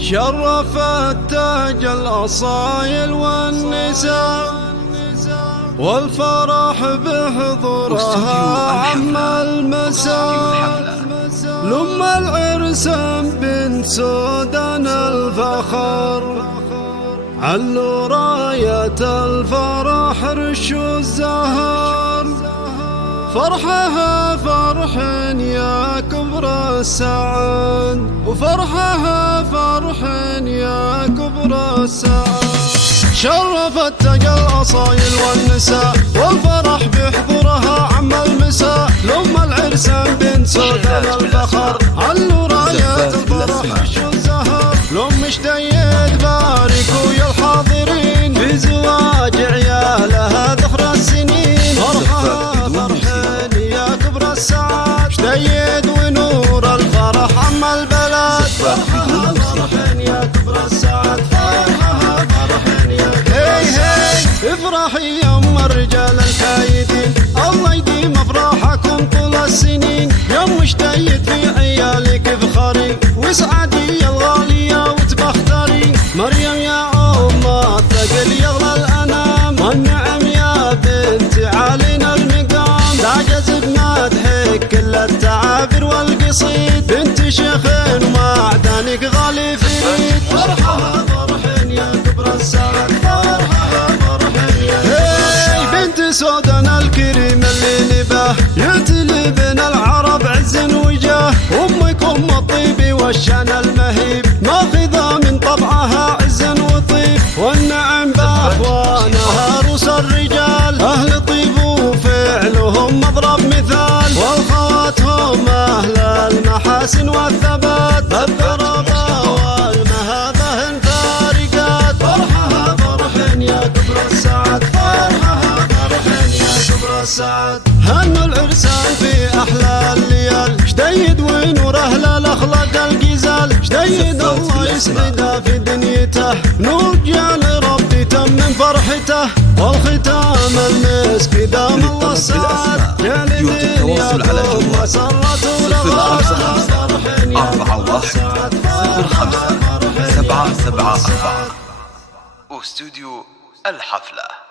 شرفت تاج الأصايل والنساء والفرح بحضورها عم المساء. لم العرسان بنت سودان الفخر علوا راية الفرح رشوا الزهر. فرحها فرح يا كبر السعد وفرحها فرح يا كبر السعد. شرفت تاج الأصايل والنساء والفرح بحضورها عم المساء. لم العرسان بنت سودان الفخر علوا راية الفرح رشوا الزهر. لم اشتيت باركوا يا الحاضرين بزواج عيالها ذخر السنين. فرحها فرح يا كبر السعد اشتيت ونور الفرح عم البلد. فرحها فرح يا كبر السعد فرحها فرح يا كبر السعد. افرحي يا ام الرجال الكايدين الله يديم افراحكم طول السنين. يا ام اشتيت في عيالك افخري واسعدي يا الغالية وتبختري. مريم يا ام الثقل يغلى الانام والنعم يا بنت علينا المقام. تعجز بمدحك كل التعابير والقصيد بنت شيخ ومعدنك غالي فيك. فرحها فرح يا كبر السعد فرحها فرح يا بنت سودان الكريم اللي نباه يعتلي بين العرب عز وجاه. امك ام الطيب والشان المهيب ماخذه من طبعها عز وطيب. والنعم باخوانها روس الرجال اهل طيب وفعلهم مضرب مثال. والخوات هم اهل المحاسن والثبات بالضربه والمهابه الفارقات. فرحها فرح يا كبر السعد فرحها فرح يا كبر السعد. هنوا العرسان في احلى الليال اشتيد ونور اهل الاخلاق الجزال. اشتيد الله يسعدها في دنيته نور جعل ربي تم من فرحته. والختام المسك دام الله السعد جعل دنياكم مسرة ولغاها. فرح يا كبر السعد فرحها فرح يا كبر السعد. واستوديو الحفلة.